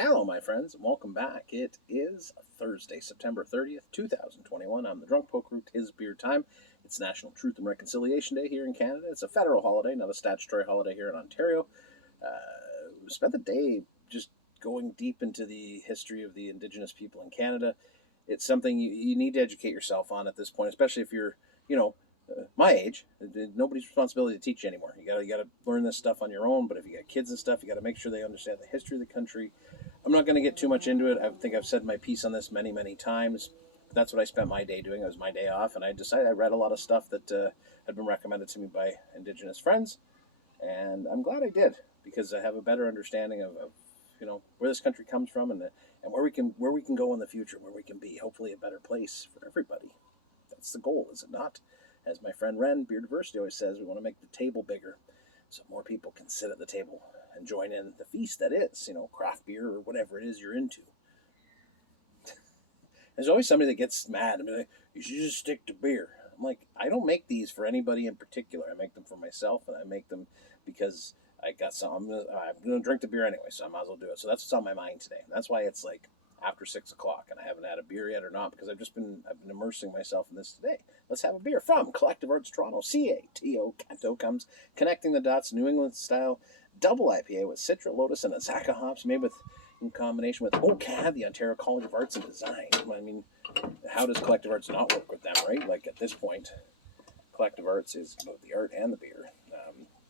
Hello, my friends, and welcome back. It is Thursday, September 30th, 2021. I'm the Drunk Poker. 'Tis beer time. It's National Truth and Reconciliation Day here in Canada. It's a federal holiday, not a statutory holiday here in Ontario. We spent the day just going deep into the history of the Indigenous people in Canada. It's something you need to educate yourself on at this point, especially if you're, my age. Nobody's responsibility to teach you anymore. You gotta learn this stuff on your own. But if you got kids and stuff, you got to make sure they understand the history of the country. I'm not going to get too much into it. I think I've said my piece on this many, many times. That's what I spent my day doing. It was my day off, and I read a lot of stuff that had been recommended to me by Indigenous friends, and I'm glad I did because I have a better understanding of where this country comes from and where we can go in the future, where we can be hopefully a better place for everybody. That's the goal, is it not? As my friend Ren, Beer Diversity, always says, we want to make the table bigger so more people can sit at the table and join in the feast that is, craft beer or whatever it is you're into. There's always somebody that gets mad and be like, you should just stick to beer. I'm like, I don't make these for anybody in particular. I make them for myself, and I make them because I got some. I'm gonna drink the beer anyway, so I might as well do it. So that's what's on my mind today. That's why it's like after 6 o'clock, and I haven't had a beer yet or not because I've been immersing myself in this today. Let's have a beer from Collective Arts Toronto. CATO Cato comes connecting the dots. New England style double IPA with Citra, Lotus, and Azacca hops, made in combination with OCAD, the Ontario College of Arts and Design. I mean, how does Collective Arts not work with them, right? Like at this point, Collective Arts is about the art and the beer.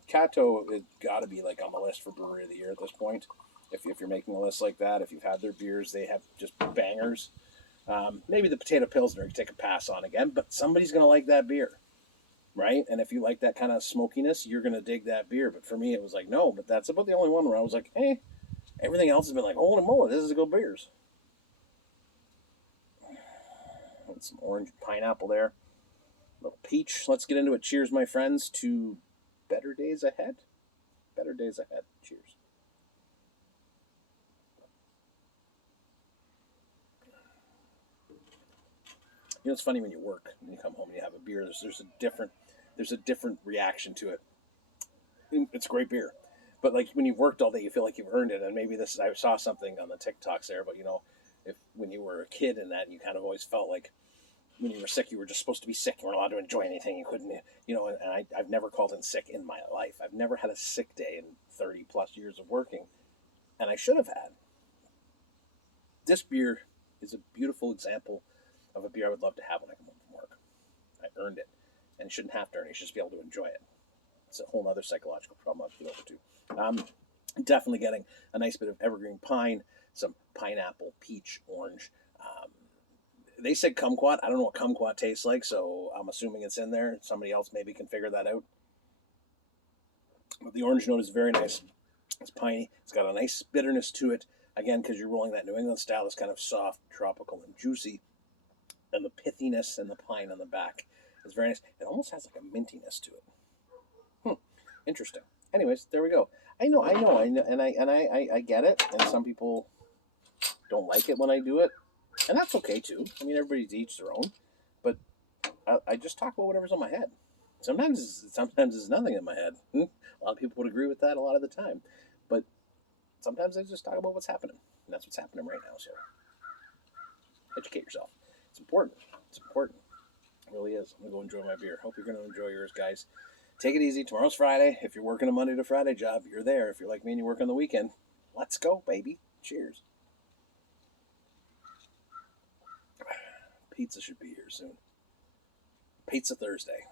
Cato has got to be like on the list for Brewery of the Year at this point. If you're making a list like that, if you've had their beers, they have just bangers. Maybe the Potato Pilsner you take a pass on again, but somebody's going to like that beer, right? And if you like that kind of smokiness, you're going to dig that beer. But for me, it was like, no, but that's about the only one where I was like, hey, everything else has been like, holy moly, this is good beers. And some orange pineapple there. A little peach. Let's get into it. Cheers, my friends, to better days ahead. Better days ahead. Cheers. It's funny when you work and you come home and you have a beer. There's a different reaction to it. It's great beer, but like when you've worked all day, you feel like you've earned it. And maybe I saw something on the TikToks there, but if when you were a kid and that, you kind of always felt like when you were sick, you were just supposed to be sick. You weren't allowed to enjoy anything. You couldn't, And I've never called in sick in my life. I've never had a sick day in 30 plus years of working, and I should have had. This beer is a beautiful example of a beer I would love to have when I come home from work. I earned it, and you shouldn't have to earn it. You should just be able to enjoy it. It's a whole other psychological problem I'll get over to. Definitely getting a nice bit of evergreen pine, some pineapple, peach, orange. They said kumquat. I don't know what kumquat tastes like, so I'm assuming it's in there. Somebody else maybe can figure that out. But the orange note is very nice. It's piney. It's got a nice bitterness to it. Again, because you're rolling that New England style, it's kind of soft, tropical, and juicy. And the pithiness and the pine on the back is very nice. It almost has like a mintiness to it. Interesting. Anyways, there we go. I know, and I get it. And some people don't like it when I do it, and that's okay too. I mean, everybody's each their own. But I just talk about whatever's on my head. Sometimes there's nothing in my head. A lot of people would agree with that a lot of the time, but sometimes I just talk about what's happening, and that's what's happening right now. So educate yourself. It's important. It's important. It really is. I'm going to go enjoy my beer. Hope you're going to enjoy yours, guys. Take it easy. Tomorrow's Friday. If you're working a Monday to Friday job, you're there. If you're like me and you work on the weekend, let's go, baby. Cheers. Pizza should be here soon. Pizza Thursday.